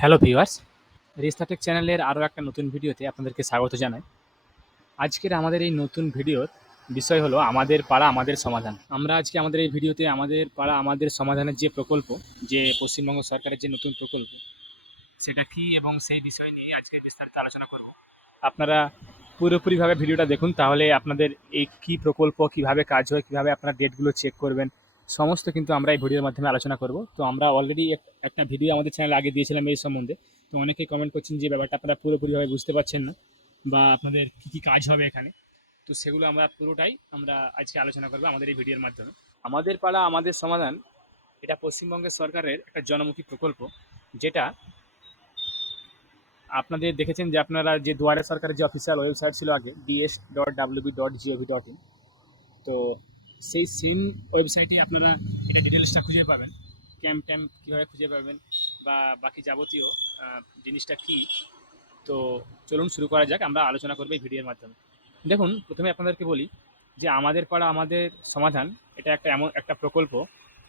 Hello viewers, রিস্তাটেক চ্যানেলের আরও একটা নতুন ভিডিওতে আপনাদেরকে স্বাগত জানাই। আজকের আমাদের এই নতুন ভিডিওর বিষয় হলো আমাদের পাড়া, আমাদের সমাধান। আমরা আজকে আমাদের এই ভিডিওতে আমাদের পাড়া, আমাদের সমাধানের যে প্রকল্প, যে পশ্চিমবঙ্গ সরকারের যে নতুন প্রকল্প, সেটা কি এবং সেই বিষয় নিয়ে আজকে বিস্তারিত আলোচনা করব। আপনারা পুরোপুরিভাবে ভিডিওটা দেখুন, তাহলে আপনাদের এই কী প্রকল্প, কীভাবে কাজ হয়, কীভাবে আপনারা ডেটগুলো চেক করবেন সমস্ত কিন্তু আমরা এই ভিডিওর মাধ্যমে আলোচনা করব। তো আমরা অলরেডি একটা ভিডিও আমাদের চ্যানেলে আগে দিয়েছিলাম এই সম্বন্ধে। তো অনেকেই কমেন্ট করছেন যে ব্যাপারটা আপনারা পুরোপুরিভাবে বুঝতে পারছেন না বা আপনাদের কী কী কাজ হবে এখানে। তো সেগুলো আমরা পুরোটাই আমরা আজকে আলোচনা করব আমাদের এই ভিডিওর মাধ্যমে। আমাদের পাড়া, আমাদের সমাধান এটা পশ্চিমবঙ্গের সরকারের একটা জনমুখী প্রকল্প, যেটা আপনাদের দেখেছেন যে আপনারা যে দুয়ারে সরকারের যে অফিসিয়াল ওয়েবসাইট ছিল আগে DS dot WB dot GOV dot in তো সেই সেম ওয়েবসাইটে আপনারা এটা ডিটেলসটা খুঁজে পাবেন। ক্যাম্প ট্যাম্প কীভাবে খুঁজে পাবেন বা বাকি যাবতীয় জিনিসটা কি? তো চলুন শুরু করা যাক, আমরা আলোচনা করব এই ভিডিওর মাধ্যমে। দেখুন, প্রথমে আপনাদেরকে বলি যে আমাদের পাড়া আমাদের সমাধান, এটা একটা এমন একটা প্রকল্প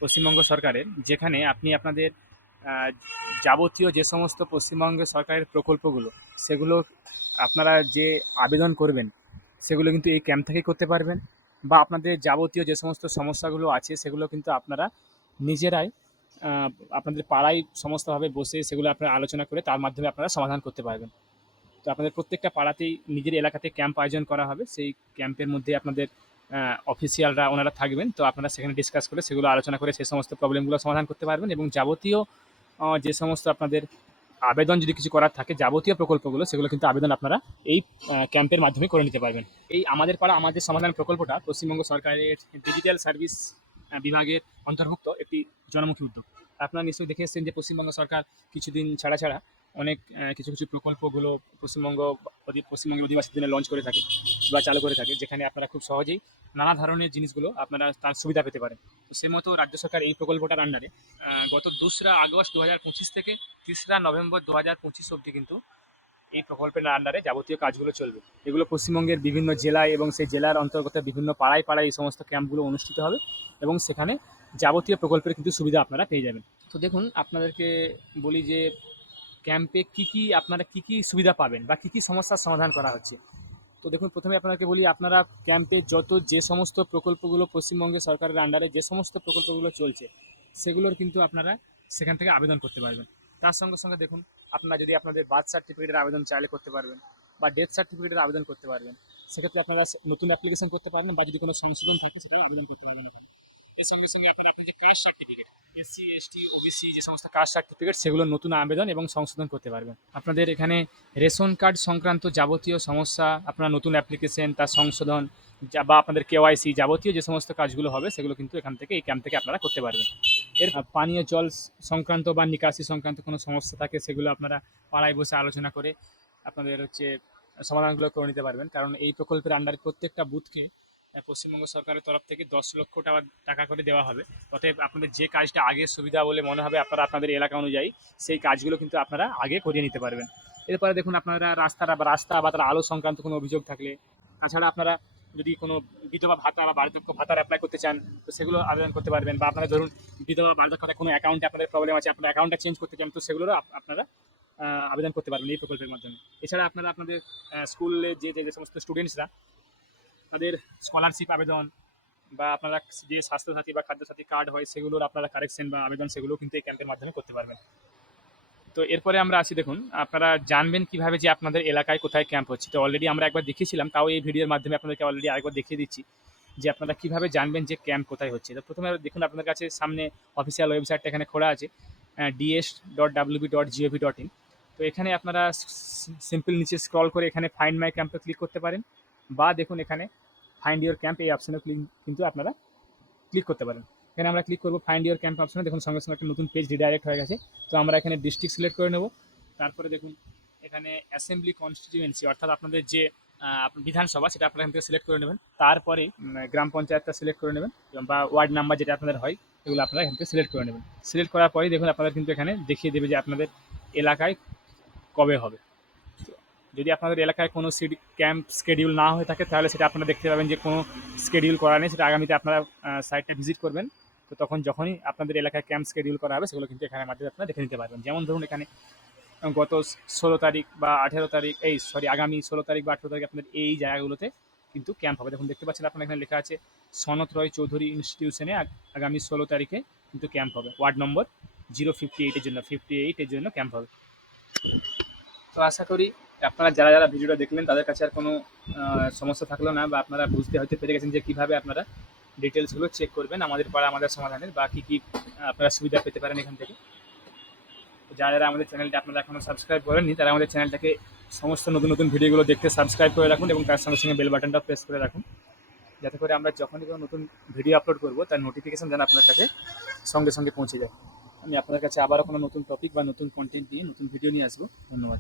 পশ্চিমবঙ্গ সরকারের, যেখানে আপনি আপনাদের যাবতীয় যে সমস্ত পশ্চিমবঙ্গ সরকারের প্রকল্পগুলো, সেগুলো আপনারা যে আবেদন করবেন, সেগুলো কিন্তু এই ক্যাম্প থেকেই করতে পারবেন। বা আপনাদের যাবতীয় যে সমস্ত সমস্যাগুলো আছে, সেগুলো কিন্তু আপনারা নিজেরাই আপনাদের পাড়ায় সমস্তভাবে বসে সেগুলো আপনারা আলোচনা করে তার মাধ্যমে আপনারা সমাধান করতে পারবেন। তো আপনাদের প্রত্যেকটা পাড়াতেই নিজের এলাকাতে ক্যাম্প আয়োজন করা হবে। সেই ক্যাম্পের মধ্যে আপনাদের অফিসিয়ালরা ওনারা থাকবেন। তো আপনারা সেখানে ডিসকাস করে সেগুলো আলোচনা করে সেই সমস্ত প্রবলেমগুলো সমাধান করতে পারবেন এবং যাবতীয় যে সমস্ত আপনাদের আবেদন যদি কিছু করার থাকে, যাবতীয় প্রকল্পগুলো, সেগুলো কিন্তু আবেদন আপনারা এই ক্যাম্পের মাধ্যমে করে নিতে পারবেন। এই আমাদের পাড়া, আমাদের সমাধান প্রকল্পটা পশ্চিমবঙ্গ সরকারের ডিজিটাল সার্ভিস বিভাগের অন্তর্ভুক্ত একটি জনমুখী উদ্যোগ। আপনারা নিশ্চয়ই দেখে এসেছেন যে পশ্চিমবঙ্গ সরকার কিছুদিন ছাড়া ছাড়া অনেক কিছু কিছু প্রকল্পগুলো পশ্চিমবঙ্গ পশ্চিমবঙ্গের অধিবাসীর জন্য লঞ্চ করে থাকে। বা চালু করে থাকে, যেখানে আপনারা খুব সহজেই নানা ধরনের জিনিসগুলো আপনারা তার সুবিধা পেতে পারেন। সে মতো রাজ্য সরকার এই প্রকল্পটার আন্ডারে গত দোসরা আগস্ট দু হাজার পঁচিশ থেকে তিসরা নভেম্বর দু হাজার পঁচিশ অবধি কিন্তু এই প্রকল্পের আন্ডারে যাবতীয় কাজগুলো চলবে। এগুলো পশ্চিমবঙ্গের বিভিন্ন জেলায় এবং সেই জেলার অন্তর্গত বিভিন্ন পাড়ায় পাড়ায় এই সমস্ত ক্যাম্পগুলো অনুষ্ঠিত হবে এবং সেখানে যাবতীয় প্রকল্পের কিন্তু সুবিধা আপনারা পেয়ে যাবেন। তো দেখুন, আপনাদেরকে বলি যে ক্যাম্পে কি কি আপনারা কি কি সুবিধা পাবেন বা কি কি সমস্যার সমাধান করা হচ্ছে? তো দেখুন, প্রথমে আপনাকে বলি, আপনারা ক্যাম্পে যত যে সমস্ত প্রকল্পগুলো পশ্চিমবঙ্গের সরকারের আন্ডারে যে সমস্ত প্রকল্পগুলো চলছে, সেগুলোর কিন্তু আপনারা সেখান থেকে আবেদন করতে পারবেন। তার সঙ্গে সঙ্গে দেখুন, আপনারা যদি আপনাদের বার্থ সার্টিফিকেটের আবেদন চাইলে করতে পারবেন বা ডেথ সার্টিফিকেটের আবেদন করতে পারবেন। সেক্ষেত্রে আপনারা নতুন অ্যাপ্লিকেশন করতে পারবেন বা যদি কোনো সংশোধন থাকে, সেটাও আবেদন করতে পারবেন ওখানে। এর সঙ্গে সঙ্গে আপনারা যে caste certificate SC ST OBC যে সমস্ত কাস্ট সার্টিফিকেট সেগুলো নতুন আবেদন এবং সংশোধন করতে পারবেন। আপনাদের এখানে রেশন কার্ড সংক্রান্ত যাবতীয় সমস্যা, আপনার নতুন অ্যাপ্লিকেশন তার সংশোধন বা আপনাদের কেওয়াইসি যাবতীয় যে সমস্ত কাজগুলো হবে, সেগুলো কিন্তু এখান থেকে, এই ক্যাম্প থেকে আপনারা করতে পারবেন। এর পানীয় জল সংক্রান্ত বা নিকাশি সংক্রান্ত কোনো সমস্যা থাকে, সেগুলো আপনারা পাড়ায় বসে আলোচনা করে আপনাদের হচ্ছে সমাধানগুলো করে নিতে পারবেন। কারণ এই প্রকল্পের আন্ডারে প্রত্যেকটা বুথকে পশ্চিমবঙ্গ সরকারের তরফ থেকে দশ লক্ষ টাকা টাকা করে দেওয়া হবে। অতএব আপনাদের যে কাজটা আগে সুবিধা বলে মনে হবে, আপনারা আপনাদের এলাকা অনুযায়ী সেই কাজগুলো কিন্তু আপনারা আগে করিয়ে নিতে পারবেন। এরপরে দেখুন, আপনারা রাস্তাটা বা রাস্তা বা তার আলো সংক্রান্ত কোনো অভিযোগ থাকলে, তাছাড়া আপনারা যদি কোনো বিধবা ভাতা বা বার্ধক্য ভাতার অ্যাপ্লাই করতে চান, তো সেগুলো আবেদন করতে পারবেন বা আপনারা ধরুন বিধবা বার্ধক্যতা কোনো অ্যাকাউন্টে আপনাদের প্রবলেম আছে, আপনার অ্যাকাউন্টটা চেঞ্জ করতে চান, তো সেগুলোরও আপনারা আবেদন করতে পারবেন এই প্রকল্পের মাধ্যমে। এছাড়া আপনারা আপনাদের স্কুলে যে যে সমস্ত স্টুডেন্টসরা তাদের স্কলারশিপ আবেদন বা আপনারা যে স্বাস্থ্যসাথী বা খাদ্যসাথী কার্ড হয়, সেগুলোর আপনারা কারেকশন বা আবেদন সেগুলো কিন্তু এই ক্যাম্পের মাধ্যমে করতে পারবেন। তো এরপরে আমরা আসি দেখুন, আপনারা জানবেন কীভাবে যে আপনাদের এলাকায় কোথায় ক্যাম্প হচ্ছে। তো অলরেডি আমরা একবার দেখিয়েছিলাম তাও এই ভিডিওর মাধ্যমে আপনাদেরকে অলরেডি আরেকবার দেখিয়ে দিচ্ছি যে আপনারা কীভাবে জানবেন যে ক্যাম্প কোথায় হচ্ছে। তো প্রথমে দেখুন, আপনাদের কাছে সামনে অফিসিয়াল ওয়েবসাইটটা এখানে খোলা আছে DS dot WB dot GOV dot in তো এখানে আপনারা সিম্পল নিচে স্ক্রল করে এখানে ফাইন্ড মাই ক্যাম্পে ক্লিক করতে পারেন। বা দেখুন এখানে ফাইন্ড ইওর ক্যাম্প এই অপশনে ক্লিক কিন্তু আপনারা ক্লিক করতে পারেন। এখানে আমরা ক্লিক করব ফাইন্ড ইওর ক্যাম্প অপশনে দেখুন সঙ্গে সঙ্গে একটা নতুন পেজ রিডাইরেক্ট হয়ে গেছে। তো আমরা এখানে ডিস্ট্রিক্ট সিলেক্ট করে নেব। তারপরে দেখুন এখানে অ্যাসেম্বলি কনস্টিটিউয়েন্সি অর্থাৎ আপনাদের যে বিধানসভা, সেটা আপনারা এখান থেকে সিলেক্ট করে নেবেন। তারপরে গ্রাম পঞ্চায়েতটা সিলেক্ট করে নেবেন, বা ওয়ার্ড নাম্বার যেটা আপনাদের হয়, এগুলো আপনারা এখান থেকে সিলেক্ট করে নেবেন। সিলেক্ট করার পরেই দেখুন আপনাদের কিন্তু এখানে দেখিয়ে দেবে যে আপনাদের এলাকায় কবে হবে। যদি আপনাদের এলাকায় কোনো সিড, ক্যাম্প স্কেডিউল না হয়ে থাকে, তাহলে সেটা আপনারা দেখতে পাবেন যে কোনো স্কেডিউল করা নেই, সেটা আগামীতে আপনারা সাইটটা ভিজিট করবেন। তো তখন যখনই আপনাদের এলাকায় ক্যাম্প স্কেডিউল করা হবে, সেগুলো কিন্তু এখানে মাধ্যমে আপনারা দেখে নিতে পারবেন। যেমন ধরুন এখানে গত ষোলো তারিখ বা আঠেরো তারিখ, এই সরি আগামী ষোলো তারিখ বা আঠেরো তারিখ আপনাদের এই জায়গাগুলোতে কিন্তু ক্যাম্প হবে। দেখুন, দেখতে পাচ্ছেন আপনার এখানে লেখা আছে সনত রয় চৌধুরী ইনস্টিটিউশনে আগামী ষোলো তারিখে কিন্তু ক্যাম্প হবে। ওয়ার্ড নম্বর জিরো ফিফটি এইটের জন্য ফিফটি এইটের জন্য ক্যাম্প হবে। তো আশা করি আপনারা যারা যারা ভিডিওটা দেখলেন, তাদের কাছে আর কোনো সমস্যা থাকল না বা আপনারা বুঝতে হয়তো পেরে গেছেন যে কীভাবে আপনারা ডিটেলসগুলো চেক করবেন আমাদের পাড়া আমাদের সমাধানের বা কী কী আপনারা সুবিধা পেতে পারেন এখান থেকে। যারা যারা আমাদের চ্যানেলটা আপনারা এখনও সাবস্ক্রাইব করেননি, তারা আমাদের চ্যানেলটাকে সমস্ত নতুন নতুন ভিডিওগুলো দেখতে সাবস্ক্রাইব করে রাখুন এবং তার সঙ্গে সঙ্গে বেল বাটনটা প্রেস করে রাখুন। যাতে করে আমরা যখনই কোনো নতুন ভিডিও আপলোড করব, তার নোটিফিকেশন যেন আপনার কাছে সঙ্গে সঙ্গে পৌঁছে যায়। আমি আপনার কাছে আবারও কোনো নতুন টপিক বা নতুন কন্টেন্ট নিয়ে, নতুন ভিডিও নিয়ে আসব। ধন্যবাদ।